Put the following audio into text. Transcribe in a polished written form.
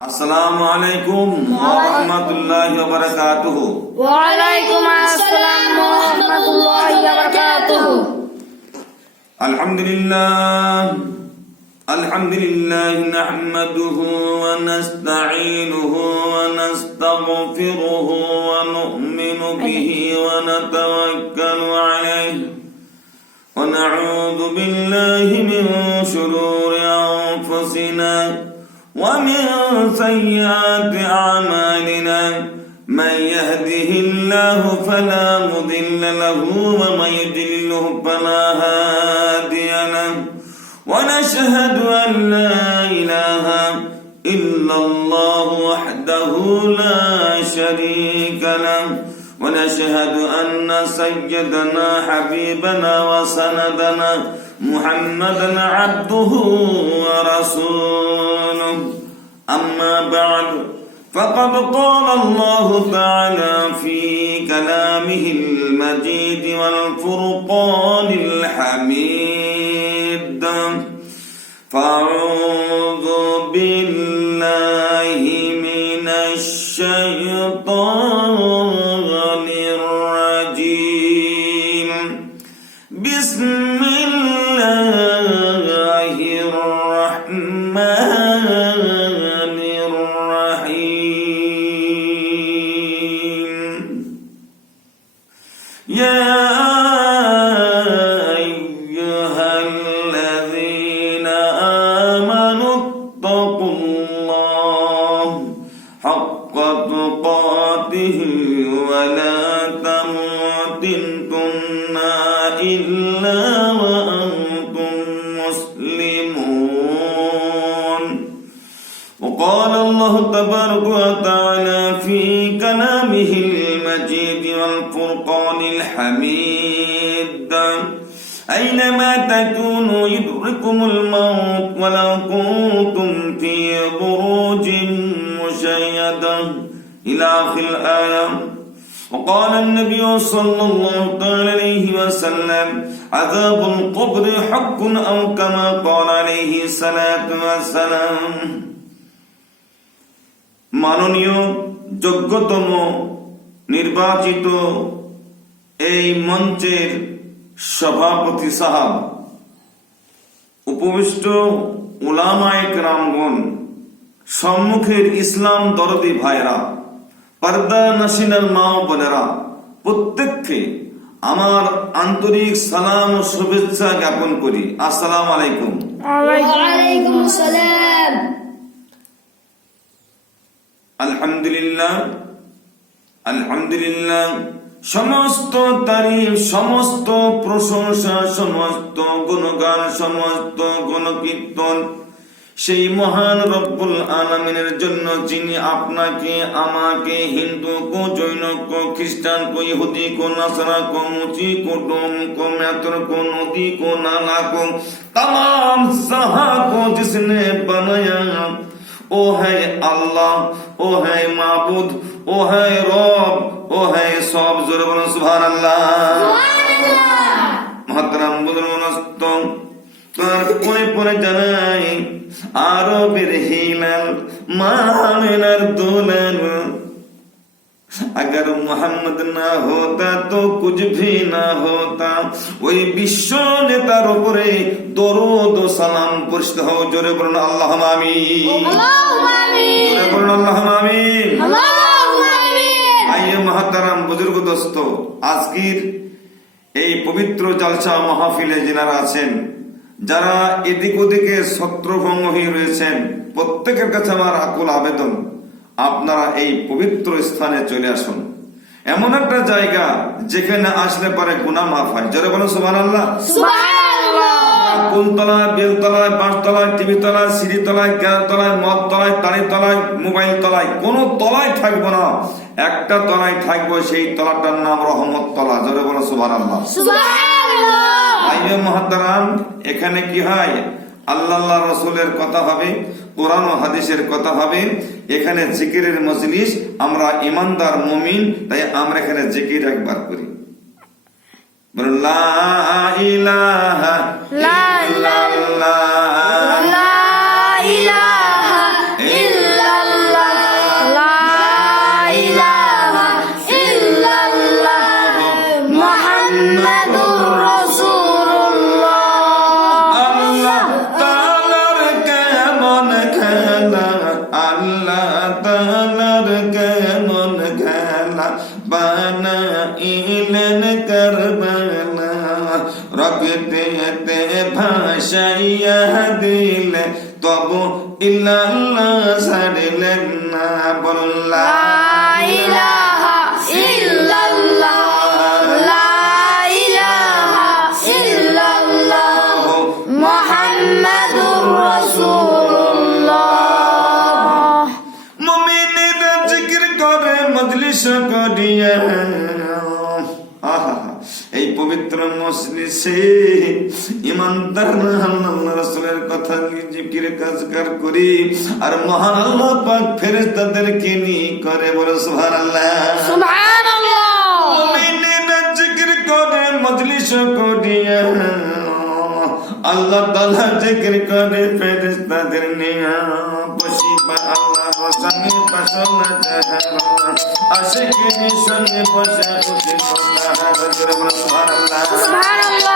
আসসালামু আলাইকুম ওয়া রাহমাতুল্লাহি ওয়া বারাকাতুহু। ওয়া আলাইকুম আসসালাম ওয়া রাহমাতুল্লাহি ওয়া বারাকাতুহু। আলহামদুলিল্লাহ নাহমাদুহু ওয়া নাস্তাঈনুহু ওয়া নাস্তাগফিরুহু ওয়া নু'মিনু বিহি ওয়া নাতাওয়াক্কালু আলাইহি ওয়া না'উযু বিল্লাহি মিন শুরুরি আনফুসিনা ومن سيئات أعمالنا من يهده الله فلا مضل له ومن يضلله فلا هادي له ونشهد أن لا إله إلا الله وحده لا شريك له ونشهد أن سيدنا حبيبنا وسندنا محمدا عبده ورسوله أما بعد فقد قال الله تعالى في كلامه المجيد والفرقان الحميد فأعوذ بالله من الشيطان الرجيم بسم الله الرحمن الرحيم يا أيها الذين آمنوا اتقوا الله حق تقاته ولا تموتن إلا وأنتم مسلمون وقال الله تبارك وتعالى في كلامه المجيد والفرقان الحميد أينما تكونوا يدرككم الموت ولو كنتم في بروج مشيدة إلى آخر الآية وقال النبي صلى الله عليه وسلم عذاب القبر حق أو كما قال عليه الصلاة والسلام মাননীয় যোগ্যতম নির্বাচিত এই মঞ্চের সভাপতি সাহেব, উপবিষ্ট উলামায়ে কেরামগণ, সম্মুখের ইসলাম দরদি ভাইরা, পর্দা নশিনার মা ও বোনেরা, প্রত্যেককে আমার আন্তরিক সালাম ও শুভেচ্ছা জ্ঞাপন করি। আসসালামু আলাইকুম। ওয়ালাইকুম আসসালাম। আলহামদুলিল্লাহ আলহামদুলিল্লাহ, সমস্ত তারিফ, সমস্ত প্রশংসা, সমস্ত গুণগান, সমস্ত গুণকীর্তন সেই মহান রব্বুল আলামিনের জন্য, যিনি আপনাকে, আমাকে, হিন্দু को, जैन को, ख्रिस्टान को, यहूदी को, नसरा को, मुची को, डोम को, मैत्र को, नदी को, नाला को, तमाम जहां को जिसने बनाया, ओ है अल्लाह, ओ है माबूद, ओ है रब, ओ है सब। जोरे बोलो सुभान अल्लाह। महतरम बुजुर्ग, তারপরে পরে জানাই আরবের হিলাল মামিনার দুলাল, अगर मोहम्मद ना होता तो कुछ भी ना होता। ওই বিশ্ব নেতার উপরে দরুদ ও সালাম বর্ষিত হোক। জোরে বলুন আল্লাহুম্মা আমিন। আল্লাহুম্মা আমিন। জোরে বলুন আল্লাহুম্মা আমিন। আল্লাহুম্মা আমিন। আইয়ে মুহতারাম বুজুর্গ দোস্ত, আজকের এই পবিত্র জালসা মাহফিলে যারা আছেন, যারা এদিক ওদিকে ছত্রভঙ্গ হয়ে রয়েছেন, প্রত্যেকের কাছে আমার আকুল আবেদন, আপনারা এই পবিত্র স্থানে চলে আসুন। এমন একটা জায়গা যেখানে আসলে পরে গুনাহ মাফ হয়। জোরে বলুন সুবহানাল্লাহ। সুবহানাল্লাহ। কোনতলায়, বেলতলায়, বাঁশতলায়, টিভি তলায়, সিঁড়ি তলায়, গ্যাস তলায়, মদ তলায়, তাড়ি তলায়, মোবাইল তলায়, কোন তলায় থাকবো না, একটা তলায় থাকবো, সেই তলাটার নাম রহমত তলা। জোরে বলুন সুবহানাল্লাহ। সুবহানাল্লাহ। আইয়ে মুহতারাম, এখানে কি হয়? আল্লাহ রাসূলের কথা হবে, কোরআন ও হাদিসের কথা হবে। এখানে জিকিরের মজলিস, আমরা ইমানদার মুমিন, তাই আমরা এখানে জিকির একবার করি। লা ইলাহা ইল্লাল্লাহ, লা ইলাহা ইল্লাল্লাহ। তালার কেমন খেলা বানাইলেন কারবালা রক্তেতে ভাসাইয়া দিলে তবু ইল্লাল্লাহ ছাড়লেন না বল্লা ইলাহা ইল্লাল্লাহ লা ইলাহা ইল্লাল্লাহ মুহাম্মাদুর রাসূলুল্লাহ। মুমিনেরা জিকির করে মজলিস করিয়া এই পবিত্র মজলিসে ইমানদার আল্লাহ রাসূলের কথা জিকির কাজকার করি আর মহান আল্লাহ পাক ফেরেশতাদেরকে নিয়ে করে বলে সুবহানাল্লাহ সুবহানাল্লাহ। মুমিনেরা জিকির করে মজলিস করিয়া আল্লাহ তাআলা জিকির করে ফেরেশতাদের নিয়ে বসিবা আল্লাহর সঙ্গে পাশনা জাহান আশিকিনী সঙ্গে বসে উঠে সুবহানাল্লাহ। সুবহানাল্লাহ।